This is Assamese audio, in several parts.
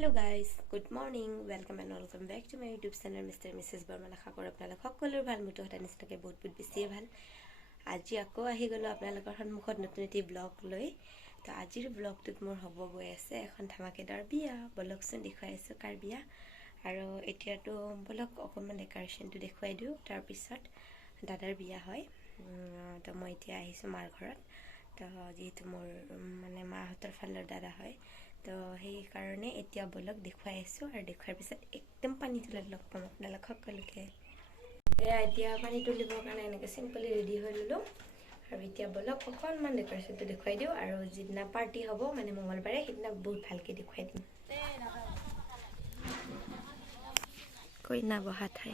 Hello guys, good morning, welcome and welcome back to my YouTube channel Mr. and Mrs. Barman আশা কৰোঁ আপোনালোক সকলোৰে ভাল মুঠো হতা নিচিনাকৈ বহুত বেছিয়ে ভাল। আজি আকৌ আহি গ'লো আপোনালোকৰ সন্মুখত নতুন এটি ব্লগ লৈ। তো আজিৰ ব্লগটোত মোৰ হ'ব গৈ আছে এখন ধামাকেদাৰ বিয়া। বলকচোন দেখুৱাই আছোঁ কাৰ বিয়া। আৰু এতিয়াতো বলক অকণমান ডেকৰেশ্যনটো দেখুৱাই দিওঁ। তাৰপিছত দাদাৰ বিয়া হয়। তো মই এতিয়া আহিছোঁ মাৰ ঘৰত। তো যিহেতু মোৰ মানে মাহঁতৰ ফালৰ দাদা হয়, তো সেইকাৰণে এতিয়া বলক দেখুৱাই আছোঁ। আৰু দেখুৱাৰ পিছত একদম পানী তোলাত লগ পাম আপোনালোক সকলোকে। এতিয়া পানী তুলিবৰ কাৰণে এনেকৈ চিম্পলি ৰেডি হৈ ল'লোঁ। আৰু এতিয়া বলক অকণমান ডেকৰেশ্যনটো দেখুৱাই দিওঁ। আৰু যিদিনা পাৰ্টি হ'ব মানে মঙলবাৰে, সেইদিনা বহুত ভালকৈ দেখুৱাই দিম। কইনা বহা ঠাই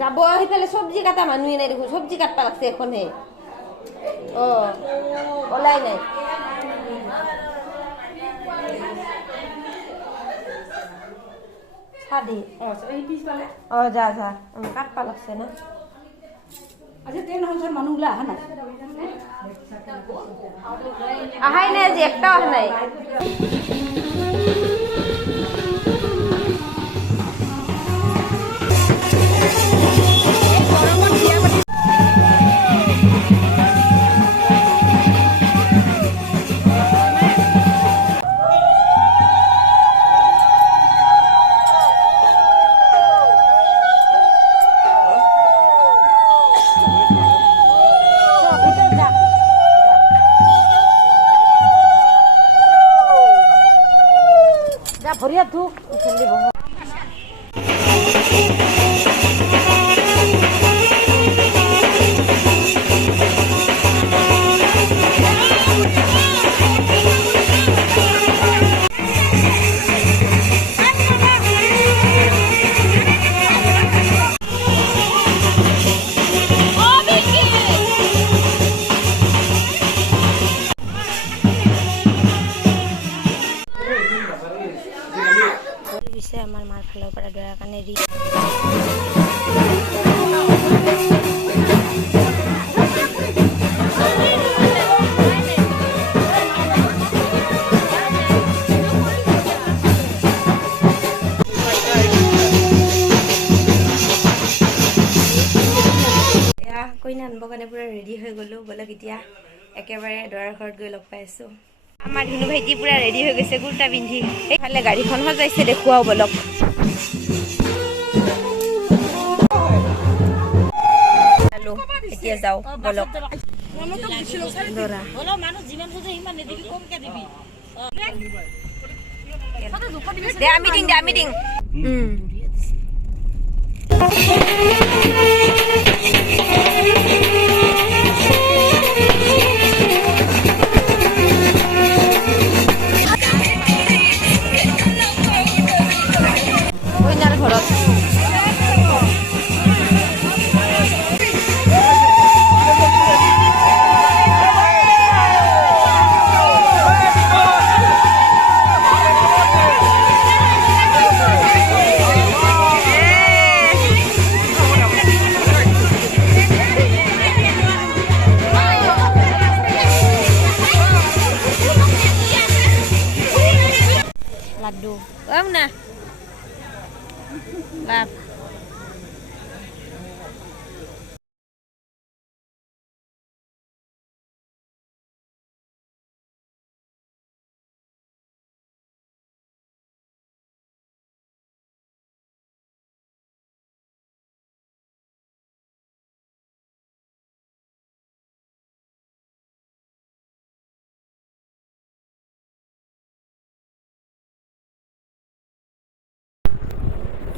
যাব সেইফালে চব্জি কাটা মানুহে নাই দেখোন। চব্জি কাটবা লাগছে এখনহে। ওলাই নাই সাদি যা যা কাটবা লাগছে না। আহাই নাই আজি একটাও আহা নাই। ভরিয়া ধুক খেলি বহ আমার মার ফালৰ পৰা দয়াৰ কাৰণে কইনা আনিবৰ কাৰণে পুৰা ৰেডি হৈ গ'লোঁ। বলক এতিয়া একেবাৰে দৰাৰ ঘৰত গৈ লগ পাই আছোঁ। আমাৰ ধুনু ভাইটি পুৰা ৰেডি হৈ গৈছে কুৰ্তা পিন্ধি। এইফালে গাড়ীখন সজাইছে, দেখুৱাও বলক। এতিয়া যাওঁ বলক। আমি দিং লাড্ডু না বাপ।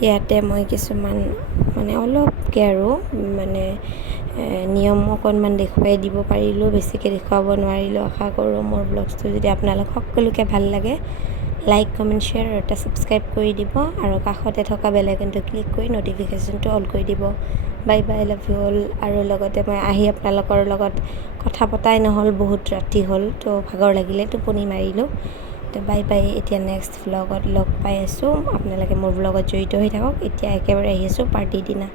ইয়াতে মই কিছুমান মানে অলপকৈ আৰু মানে নিয়ম অকণমান দেখুৱাই দিব পাৰিলোঁ, বেছিকৈ দেখুৱাব নোৱাৰিলোঁ। আশা কৰোঁ মোৰ ব্লগটো যদি আপোনালোক সকলোকে ভাল লাগে, লাইক কমেণ্ট শ্বেয়াৰ আৰু এটা ছাবস্ক্ৰাইব কৰি দিব। আৰু কাষতে থকা বেল আইকনটো ক্লিক কৰি নটিফিকেশ্যনটো অল কৰি দিব। Bye bye, love you all. আৰু লগতে মই আহি আপোনালোকৰ লগত কথা পতাই নহ'ল, বহুত ৰাতি হ'ল, তো ভাগৰ লাগিলে টোপনি মাৰিলোঁ। তো বাই বাই, এতিয়া নেক্সট ভ্লগত লগ পাই আছোঁ। আপোনালোকে মোৰ ভ্লগত জড়িত হৈ থাকক। এতিয়া একেবাৰে আহি আছোঁ পাৰ্টিৰ দিনা।